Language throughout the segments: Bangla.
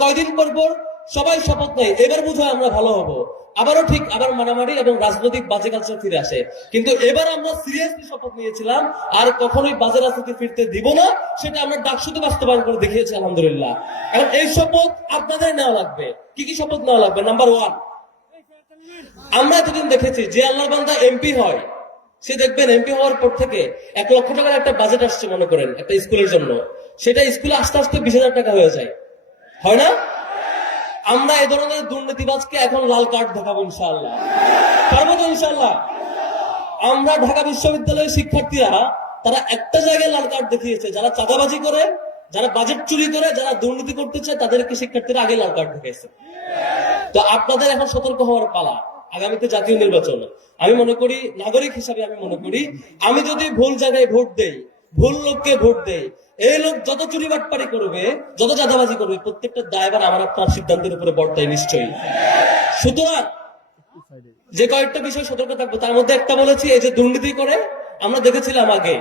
কয়দিন পর পর সবাই শপথ নেয় এবার বোধহয় আমরা ভালো হব, আবারও ঠিক আবার মারামারি এবং রাজনৈতিক বাজে কালচার ফিরে আসে। কিন্তু এবার আমরা সিরিয়াসলি শপথ নিয়েছিলাম আর কখনোই বাজে রাজনীতি ফিরতে দিব না, সেটা আমরা ডাকসুতে বাস্তবায়ন করে দেখিয়েছি আলহামদুলিল্লাহ। এখন এই শপথ আপনাদের নেওয়া লাগবে। কি কি শপথ নেওয়া লাগবে? নাম্বার 1, আমরা এতদিন দেখেছি যে আল্লাহর বান্দা এমপি হয় সে দেখবেন এমপি হওয়ার পর থেকে 1 লক্ষ টাকার একটা বাজেট আসছে মনে করেন একটা স্কুলের জন্য, সেটা স্কুলে আস্তে আস্তে 20,000 টাকা হয়ে যায়, হয় না? আমরা এই ধরনের দুর্নীতিবাজকে এখন লাল কার্ড দেখাবো ইনশাআল্লাহ। পারবো তো ইনশাআল্লাহ? আমরা ঢাকা বিশ্ববিদ্যালয়ের শিক্ষার্থীরা তারা একটা জায়গায় লাল কার্ড দেখিয়েছে, যারা চাঁদাবাজি করে, যারা বাজেট চুরি করে, যারা দুর্নীতি করতে চায় তাদেরকে শিক্ষার্থীরা আগে লাল কার্ড দেখাইছে। তো আপনাদের এখন সতর্ক হওয়ার পালা। আগামীতে জাতীয় নির্বাচন, আমি মনে করি নাগরিক হিসাবে আমি মনে করি আমি যদি ভুল জায়গায় ভোট দেই, ভুল লোককে ভোট দেই, এই লোক যত চুরি বাটপারি করবে, যত চাঁদাবাজি করবে, প্রত্যেকটা দায়ভার আমার আপনার সিদ্ধান্তের উপরে বর্তায় নিশ্চয়ই। সুতরাং যে কয়েকটা বিষয় সতর্ক থাকবো তার মধ্যে একটা বলেছি, এই যে দুর্নীতি করে আমরা দেখেছিলাম আগে,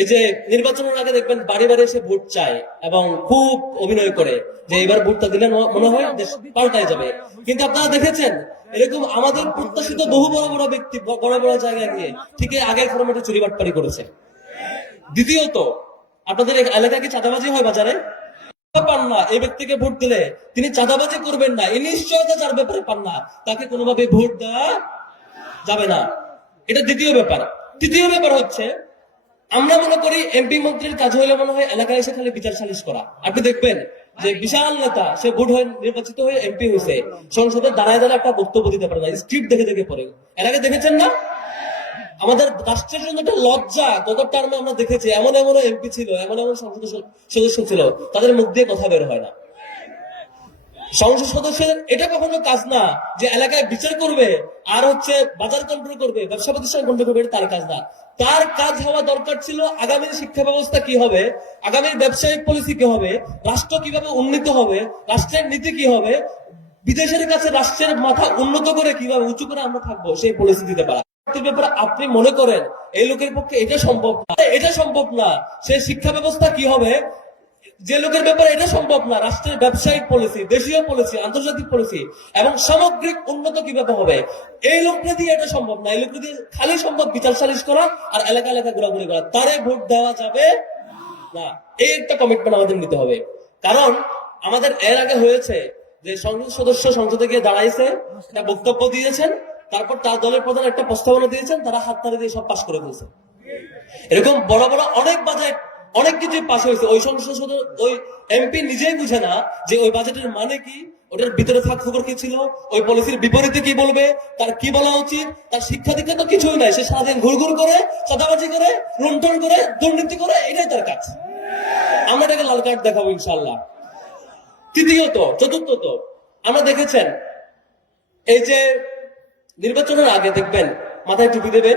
এই যে নির্বাচনের আগে দেখবেন বাড়ি বাড়ি এসে ভোট চায় এবং খুব অভিনয় করে যে এবার ভোটটা দিলে মনে হয় দেশ পাল্টায় যাবে। কিন্তু আপনারা দেখেছেন এরকম আমাদের প্রত্যাশিত বহু বড় বড় ব্যক্তি বড় বড় জায়গায় গিয়ে ঠিক আগের ফরম্যাটে চুরি বাটপারি করেছে। দ্বিতীয়ত, আপনাদের এলাকায় কি চাঁদাবাজি হয় বাজারে? পান না, এই ব্যক্তিকে ভোট দিলে তিনি চাঁদাবাজি করবেন না, এই নিশ্চয়তা যার ব্যাপারে পান না তাকে কোনোভাবে ভোট দেওয়া যাবে না। এটা দ্বিতীয় ব্যাপার। তৃতীয় ব্যাপার হচ্ছে, আমরা মনে করি এমপি মন্ত্রীর কাজ হইলে মনে হয় এলাকায় এসে খালি বিচার সালিশ করা। আপনি দেখবেন যে বিশাল নেতা সে ভোট হয়ে নির্বাচিত হয়ে এমপি হয়েছে, সংসদে দাঁড়ায় দাঁড়ায় একটা বক্তব্য দিতে পারে না, স্ক্রিপ্ট দেখে দেখে পড়ে। এর আগে দেখেছেন না? আমাদের রাষ্ট্রের জন্য একটা লজ্জা। গত টার্মে আমরা দেখেছি এমন এমন এমপি ছিল, এমন এমন সংসদ সদস্য ছিল, তাদের মুখ দিয়ে কথা বের হয় না। সংসদ সদস্যের এটা কখনো কাজ না যে এলাকায় বিচার করবে আর হচ্ছে বাজার কন্ট্রোল করবে, ব্যবসা প্রতিষ্ঠান কন্ট্রোল করবে, এটা তার কাজ না। তার কাজ হওয়া দরকার ছিল আগামীর শিক্ষা ব্যবস্থা কি হবে, আগামীর ব্যবসায়িক পলিসি কি হবে, রাষ্ট্র কিভাবে উন্নীত হবে, রাষ্ট্রের নীতি কি হবে, বিদেশের কাছে রাষ্ট্রের মাথা উন্নত করে কিভাবে উঁচু করে আমরা থাকবো, সেই পলিসি দিতে পারা। ব্যাপারে আপনি মনে করেন এই লোকের পক্ষে এটা সম্ভব না, এটা সম্ভব না, সে শিক্ষা ব্যবস্থা কি হবে, যে লোকের ব্যাপারে এটা সম্ভব না, রাষ্ট্রের ব্যবসায়িক পলিসি, দেশীয় পলিসি, আন্তর্জাতিক পলিসি এবং সামগ্রিক উন্নত কিভাবে হবে, এই লোকটা দিয়ে এটা সম্ভব না। এই লোকটা দিয়ে খালি সম্ভব বিচার সালিশ করা আর এলাকা এলাকা ঘোরাঘুরি করা, তারে ভোট দেওয়া যাবে না। এই একটা কমিটমেন্ট আমাদের নিতে হবে। কারণ আমাদের এর আগে হয়েছে যে সংসদ সদস্য সংসদে গিয়ে দাঁড়াইছে, একটা বক্তব্য দিয়েছেন, তারপর তার দলের প্রধান একটা প্রস্তাবনা দিয়েছেন, তারা হাত তালি দিয়ে সব পাশ করে দিয়েছে। এরকম বড় বড় অনেক বাজেট, অনেক কিছুই পাশ হয়েছে, ওই সংসদ ওই এমপি নিজেই বুঝে না যে ওই বাজেটের মানে কি, ওটার ভিতরে ফাঁক খবর কি ছিল, ওই পলিসির বিপরীতে কি বলবে, তার কি বলা উচিত, তার শিক্ষা দীক্ষা তো কিছুই নাই। সে সারাদিন ঘুরঘুর করে, চাঁদাবাজি করে, লুণ্ঠন করে, দুর্নীতি করে, এটাই তার কাজ। আমরা এটাকে লাল কার্ড দেখাবো ইনশাল্লাহ। তৃতীয়ত, চতুর্থত, আমরা দেখেছেন এই যে নির্বাচনের আগে দেখবেন মাথায় টুপি দেবে,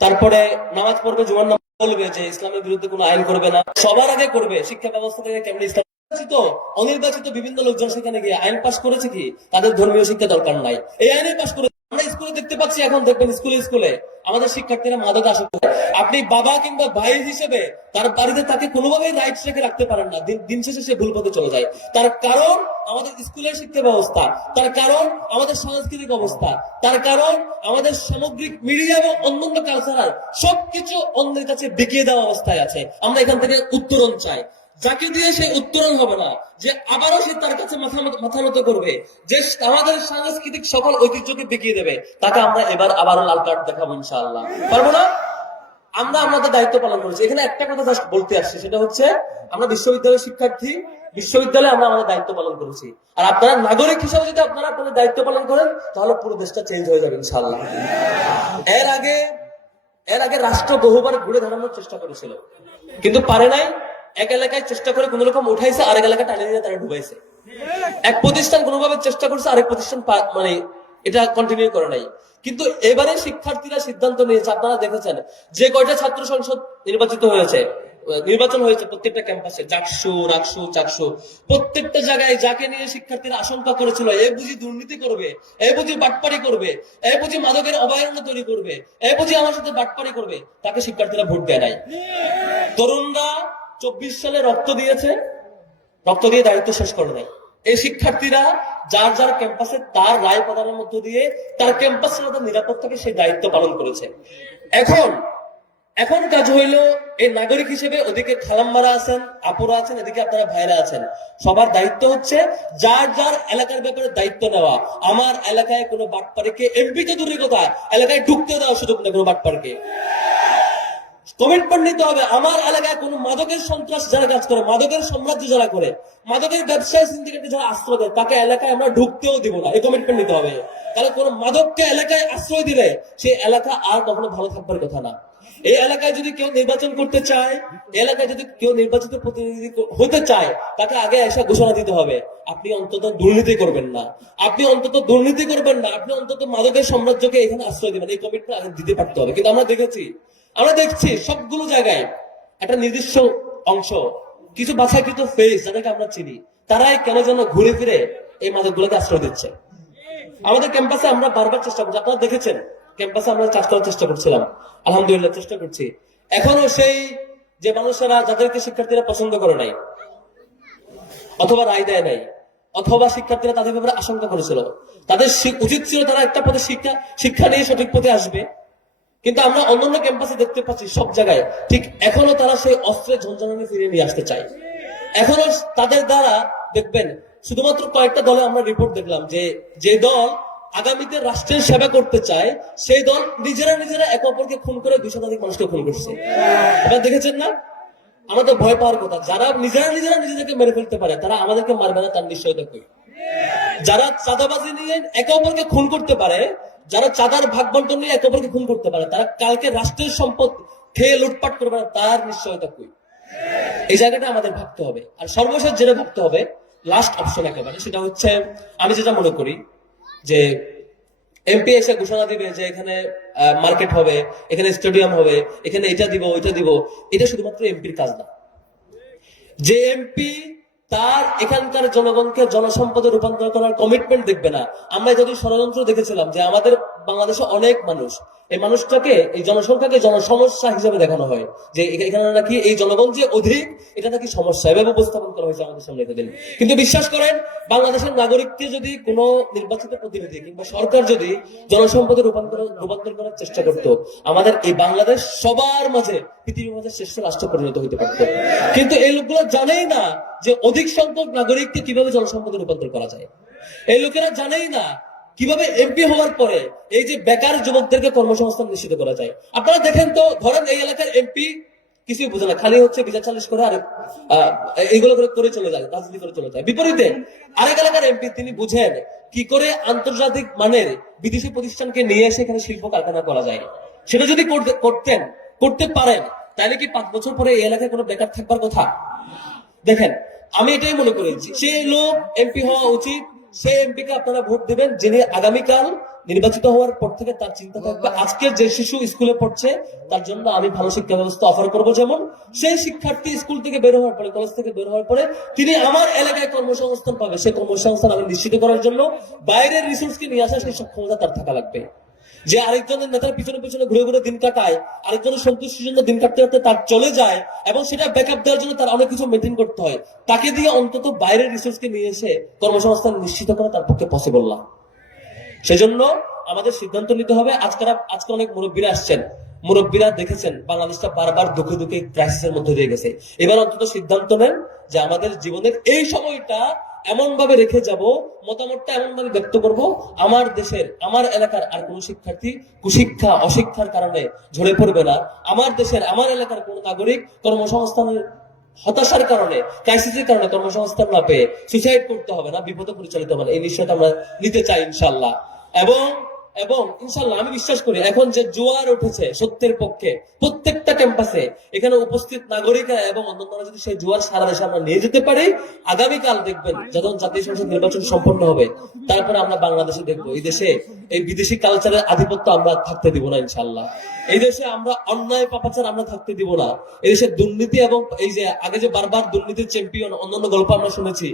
তারপরে নামাজ পড়বে, জুমার নামাজ বলবে যে ইসলামের বিরুদ্ধে কোনো আইন করবে না, সবার আগে করবে শিক্ষা ব্যবস্থা থেকে কেমন ইসলাম। অনির্বাচিত বিভিন্ন লোকজন সেখানে গিয়ে আইন পাশ করেছে কি, তাদের ধর্মীয় শিক্ষা দরকার নাই, এই আইনে পাশ করে। আমরা স্কুলে দেখতে পাচ্ছি, এখন দেখবেন স্কুলে আমাদের শিক্ষার্থীরা মাদক আসক্ত। আপনি বাবা কিংবা ভাই হিসেবে তার বাড়িতে তাকে কোনোভাবেই রাইটস রেখে রাখতে পারেন না, দিন শেষে সে ভুল পথে চলে যায়। তার কারণ আমাদের স্কুলের শিক্ষা ব্যবস্থা, তার কারণ আমাদের সাংস্কৃতিক অবস্থা, তার কারণ আমাদের সামগ্রিক মিডিয়া এবং অন্যান্য কালচারাল সবকিছু অন্যের কাছে বিকিয়ে দেওয়া অবস্থায় আছে। আমরা এখান থেকে উত্তরণ চাই। যাকে দিয়ে সেই উত্তরণ হবে না, যে আবারও সে তার কাছে মাথা নত করবে, যে আমাদের সাংস্কৃতিক সকল ঐতিহ্যকে বিকিয়ে দেবে, তাকে আমরা এবার আবারও লাল কার্ড দেখাবো ইনশাআল্লাহ। পারবো না? আমরা আমাদের দায়িত্ব পালন করেছি। এখানে একটা কথা জাস্ট বলতে আসছি, সেটা হচ্ছে আমরা বিশ্ববিদ্যালয়ের শিক্ষার্থী, বিশ্ববিদ্যালয়ে আমরা আমাদের দায়িত্ব পালন করেছি। আর আপনারা নাগরিক হিসাবে যদি আপনারা আপনাদের দায়িত্ব পালন করেন, তাহলে পুরো দেশটা চেঞ্জ হয়ে যাবে ইনশাআল্লাহ। এর আগে রাষ্ট্র বহুবার ঘুরে দাঁড়ানোর চেষ্টা করেছিল, কিন্তু পারে নাই। এক এলাকায় চেষ্টা করে কোন রকম উঠাইছে, আরেক এলাকা টানে নিয়ে তারা ডুবাইছে। এক প্রতিষ্ঠান কোনোভাবে চেষ্টা করছে, আরেক প্রতিষ্ঠান মানে এটা কন্টিনিউ করে নাই। কিন্তু এবারে শিক্ষার্থীরা সিদ্ধান্ত নিয়েছে, আপনারা দেখেছেন যে কয়টা ছাত্র সংসদ নির্বাচন হয়েছে প্রত্যেকটা ক্যাম্পাসে, জাকসু, রাকসু, চাকসু, প্রত্যেকটা জায়গায় যাকে নিয়ে শিক্ষার্থীরা আশঙ্কা করেছিল এ বুঝি দুর্নীতি করবে, এ বুঝি বাটপারি করবে, এ বুঝি মাদকের অভয়ারণ্য তৈরি করবে, এ বুঝি আমার সাথে বাটপারি করবে, তাকে শিক্ষার্থীরা ভোট দেয় নাই। তরুণরা 24 সালে রক্ত দিয়েছে, রক্ত দিয়ে দায়িত্ব শেষ করে নাই। এই শিক্ষার্থীরা যার যার ক্যাম্পাসে তার রায় প্রদানের মধ্য দিয়ে তার ক্যাম্পাসের তার নিরাপত্তাকে সেই দায়িত্ব পালন করেছে। এখন এখন কাজ হইল এই নাগরিক হিসেবে ওদিকে খালাম্মারা আছেন, আপুরা আছেন, এদিকে আপনারা ভাইরা আছেন, সবার দায়িত্ব হচ্ছে যার যার এলাকার ব্যাপারে দায়িত্ব নেওয়া। আমার এলাকায় কোনো বাটপাড়িকে, এমপি তো দূরের কথা, এলাকায় ঢুকতে দেওয়ার সুযোগ নেই কোনো বাটপাড়িকে। কমিটমেন্ট নিতে হবে, আমার এলাকায় কোন মাদকের সন্ত্রাস যারা কাজ করে, মাদকের সাম্রাজ্য যারা করে, মাদকের ব্যবসায় সিন্ডিকেটে যারা আশ্রয় দেয়, তাকে এলাকায় আমরা ঢুকতেও দিব না। এই কমিটমেন্ট নিতে হবে। তাহলে কোন মাদককে এলাকায় আশ্রয় দিলে সেই এলাকা আর কখনো ভালো থাকবার কথা না। এই এলাকায় যদি কেউ নির্বাচন করতে চায়, এলাকায় যদি কেউ নির্বাচিত প্রতিনিধি হতে চায়, তাকে আগে এসে ঘোষণা দিতে হবে আপনি অন্তত দুর্নীতি করবেন না, আপনি অন্তত দুর্নীতি করবেন না, আপনি অন্তত মাদকের সাম্রাজ্যকে এখানে আশ্রয় দিবেন। এই কমিটমেন্ট আগে দিতে পারতে হবে। কিন্তু আমরা দেখছি সবগুলো জায়গায় একটা নির্দিষ্ট অংশ, কিছু বাছাইকৃত ফেস যাদেরকে আমরা চিনি, তারাই কেন যেন ঘুরে ফিরে এই মাদকগুলোকে আশ্রয় দিচ্ছে। আমাদের ক্যাম্পাসে আমরা বারবার চেষ্টা করছি, আপনারা দেখেছেন ক্যাম্পাসে আমরা চাষ করার চেষ্টা করছিলাম, আলহামদুলিল্লাহ চেষ্টা করছি। এখনো সেই যে মানুষেরা যাদেরকে শিক্ষার্থীরা পছন্দ করে নাই অথবা রায় দেয় নাই, অথবা শিক্ষার্থীরা তাদের ব্যাপারে আশঙ্কা করেছিল, তাদের উচিত ছিল তারা একটা পথে শিক্ষা নিয়ে সঠিক পথে আসবে। কিন্তু আমরা অন্যান্য ক্যাম্পাসে দেখতে পাচ্ছি সব জায়গায় ঠিক এখনো তারা সেই অস্ত্রের ঝঞ্ঝানি ফিরিয়ে নিয়ে আসতে চায়। এখনো তাদের দ্বারা দেখবেন শুধুমাত্র কয়েকটা দলে আমরা রিপোর্ট দেখলাম যে দল আগামীতে রাষ্ট্রের সেবা করতে চায়, সেই দল নিজেরা একে অপরকে খুন করে 200 শতাধিক মানুষকে খুন করছে। আপনারা দেখেছেন না? আমরা তো ভয় পাওয়ার কথা। যারা নিজেরা নিজেদেরকে মেরে ফেলতে পারে তারা আমাদেরকে মারবে না, তার নিশ্চয়তা কই। যারা চাঁদাবাজি নিয়ে একে অপরকে খুন করতে পারে, যারা চাঁদার ভাগ বন্টন নিয়ে একে অপরকে খুন করতে পারে, তারা কালকে রাষ্ট্রের সম্পদ খেয়ে লুটপাট করবে না, তার নিশ্চয়তা কই। এই জায়গাটা আমাদের ভাবতে হবে। আর সর্বশেষ যেটা ভাবতে হবে, লাস্ট অপশন একেবারে, সেটা হচ্ছে আমি যেটা মনে করি যে এমপি এসে ঘোষণা দিবে যে এখানে মার্কেট হবে, এখানে স্টেডিয়াম হবে, এখানে এটা দিব ওইটা দিব, এটা শুধুমাত্র এমপির কাজ না। যে এমপি তার এখানকার জনগণকে জনসম্পদে রূপান্তর করার কমিটমেন্ট দেখবে না। আমরা যদি ষড়যন্ত্র দেখেছিলাম যে আমাদের বাংলাদেশে অনেক মানুষ, এই মানুষটাকে, এই জনসংখ্যাকে জনসমস্যা হিসেবে দেখানো হয়, যে এখানে নাকি এই জনগণ যে অধিক, এটা নাকি সমস্যা, এভাবে উপস্থাপন করা হয়েছে আমাদের সামনে এতদিন। কিন্তু বিশ্বাস করেন, বাংলাদেশের নাগরিককে যদি কোনো নির্বাচিত প্রতিনিধি কিংবা সরকার যদি জনসম্পদে রূপান্তর করার চেষ্টা করত, আমাদের এই বাংলাদেশ সবার মাঝে পৃথিবীর মাঝে শ্রেষ্ঠ রাষ্ট্র পরিণত হতে পারত। কিন্তু এই লোকগুলো জানেই না যে অধিক সংখ্যক নাগরিককে কিভাবে জনসম্পদে রূপান্তর করা যায়। এই লোকেরা জানেই না কিভাবে এমপি হওয়ার পরে এই যে বেকার যুবকদেরকে কর্মসংস্থান নিশ্চিত করা যায়। আপনারা দেখেন তো, ধরেন এই এলাকার এমপি কিছুই বোঝে না, খালি হচ্ছে বিচার সালিশ করে আর এইগুলো করে চলে যায়, রাজনীতি করে চলে যায়। বিপরীতে আরেক এলাকার এমপি তিনি বুঝেন কি করে আন্তর্জাতিক মানের বিদেশি প্রতিষ্ঠানকে নিয়ে এসে এখানে শিল্প কারখানা করা যায়। সেটা যদি করতে পারেন, তাহলে কি 5 বছর পরে এই এলাকায় কোনো বেকার থাকবার কথা? দেখেন, আমি এটাই মনে করেছি, সেই লোক এমপি হওয়া উচিত। সেই এমপিকে আপনারা ভোট দেবেন যিনি আগামীকাল নির্বাচিত হওয়ার পর থেকে তার চিন্তা থাকবে আজকের যে শিশু স্কুলে পড়ছে তার জন্য আমি ভালো শিক্ষা ব্যবস্থা অফার করবো। যেমন সেই শিক্ষার্থী স্কুল থেকে বের হওয়ার পরে, কলেজ থেকে বের হওয়ার পরে তিনি আমার এলাকায় কর্মসংস্থান পাবে, সেই কর্মসংস্থান আমি নিশ্চিত করার জন্য বাইরের রিসোর্সকে নিয়ে আসা সেই সক্ষমতা তার থাকা লাগবে। যে আরেকজনের নেতার পিছনে ঘুরে দিন কাটায়, আরেকজনের সন্তুষ্টির জন্য দিন কাটতে কাটতে তার চলে যায় এবং সেটা ব্যাকআপ দেওয়ার জন্য তার অনেক কিছু মেনটেন করতে হয়, তাকে দিয়ে অন্তত বাইরের রিসোর্সকে নিয়ে এসে কর্মসংস্থান নিশ্চিত করা তার পক্ষে পসিবল না। সেজন্য আমাদের সিদ্ধান্ত নিতে হবে। আজকে অনেক মুরব্বীরা আসছেন, মুরব্বীরা দেখেছেন বাংলাদেশটা বারবার দুঃখে ক্রাইসিসের মধ্যে দিয়ে গেছে। এবার অন্তত সিদ্ধান্ত নেন যে আমাদের জীবনের এই সময়টা এমন ভাবে রেখে যাব, মতামতটা এমন ভাবে ব্যক্ত করব, আমার দেশের, আমার এলাকার আর কোন শিক্ষার্থী কুশিক্ষা অশিক্ষার কারণে ঝরে পড়বে না। আমার দেশের, আমার এলাকার কোন নাগরিক কর্মসংস্থানের হতাশার কারণে, ক্রাইসিসের কারণে কর্মসংস্থান না পেয়ে সুইসাইড করতে হবে না, বিপদে পরিচালিত হবে না। এই নিশ্চয়তা আমরা নিতে চাই ইনশাল্লাহ। এবং ইনশাল্লাহ আমি বিশ্বাস করি এখন যে জোয়ার উঠেছে সত্যের পক্ষে প্রত্যেকটা ক্যাম্পাসে, এখানে উপস্থিত নাগরিকরা এবং অন্যান্যরা যদি সেই জোয়ার সারা দেশে আমরা নিয়ে যেতে পারি, আগামীকাল দেখবেন যখন জাতীয় সংসদ নির্বাচন সম্পন্ন হবে, তারপরে আমরা বাংলাদেশে দেখবো এই দেশে এই বিদেশি কালচারের আধিপত্য আমরা থাকতে দিব না ইনশাল্লাহ। এই দেশে আমরা অন্যায় পাপাচার আমরা থাকতে দিব না। এই দেশে দুর্নীতি এবং এই যে আগে যে বারবার দুর্নীতির চ্যাম্পিয়ন অন্যান্য গল্প আমরা শুনেছি,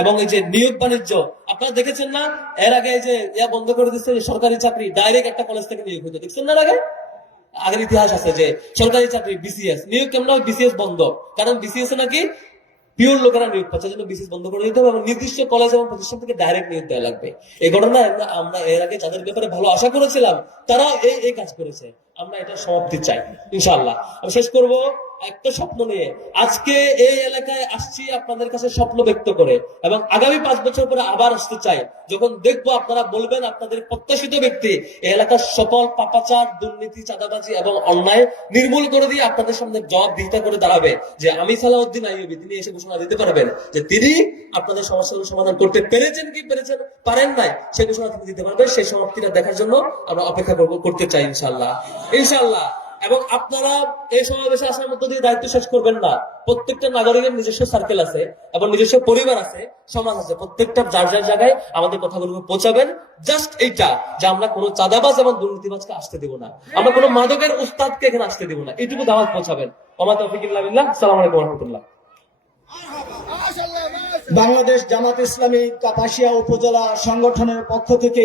এবং এই যে নিয়োগ বাণিজ্য আপনারা দেখেছেন না, এর আগে এই যে বন্ধ করে দিচ্ছে সরকারি চাকরি ডাইরেক্ট একটা কলেজ থেকে নিয়োগ হতো, দেখছেন না? আগের ইতিহাস আছে যে সরকারি চাকরি বিসিএস নিয়োগ কেমন হয়, বিসিএস বন্ধ, কারণ বিসিএস নাকি পিওর লোকেরা নিয়োগ পাচ্ছে, জন্য বিসিএস বন্ধ করে দিতে হবে এবং নির্দিষ্ট কলেজ এবং প্রতিষ্ঠান থেকে ডাইরেক্ট নিয়োগ দেওয়া লাগবে। এই ঘটনায় আমরা এর আগে যাদের ব্যাপারে ভালো আশা করেছিলাম তারা এই কাজ করেছে। আমরা এটা সমাপ্তি চাই ইনশাআল্লাহ। আমি শেষ করব একটা স্বপ্ন নিয়ে। আজকে এই এলাকায় আসছি আপনাদের কাছে স্বপ্ন ব্যক্ত করে, এবং আগামী 5 বছর পরে আবার আসতে চাই, যখন দেখবো আপনারা বলবেন আপনাদের প্রত্যাশিত ব্যক্তি এই এলাকার সকল পাপাচার, দুর্নীতি, চাঁদাবাজি এবং অন্যায় নির্মূল করে দিয়ে আপনাদের সামনে জবাবদিহিতা করে দাঁড়াবে যে আমি সালাউদ্দিন আইয়ুবী, তিনি এসে ঘোষণা দিতে পারবেন যে তিনি আপনাদের সমস্যাগুলো সমাধান করতে পেরেছেন কি পারেন নাই, সেই ঘোষণা তিনি দিতে পারবেন। সেই সমাপ্তিটা দেখার জন্য আমরা অপেক্ষা করতে চাই ইনশাআল্লাহ। এবং আপনারা এই সমাবেশে আসার মধ্য দিয়ে দায়িত্ব শেষ করবেন না। প্রত্যেকটা নাগরিকের নিজস্ব সার্কেল আছে এবং নিজস্ব পরিবার আছে, সমাজ আছে। প্রত্যেকটা যার যার জায়গায় আমাদের কথাগুলো পৌঁছাবেন। জাস্ট এইটা যে আমরা কোনো চাঁদাবাজ এবং দুর্নীতিবাজকে আসতে দিব না, আমরা কোনো মাদকের উস্তাদকে এখানে আসতে দিব না, এইটুকু দাওয়াত পৌঁছাবেন। ওমা তৌফিক ইল্লা বিল্লাহ। আসসালামু আলাইকুম ওয়া রাহমাতুল্লাহ। বাংলাদেশ জামাত ইসলামী কাপাসিয়া উপজেলা সংগঠনের পক্ষ থেকে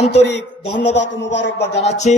আন্তরিক ধন্যবাদ ও মুবারকবাদ জানাচ্ছি।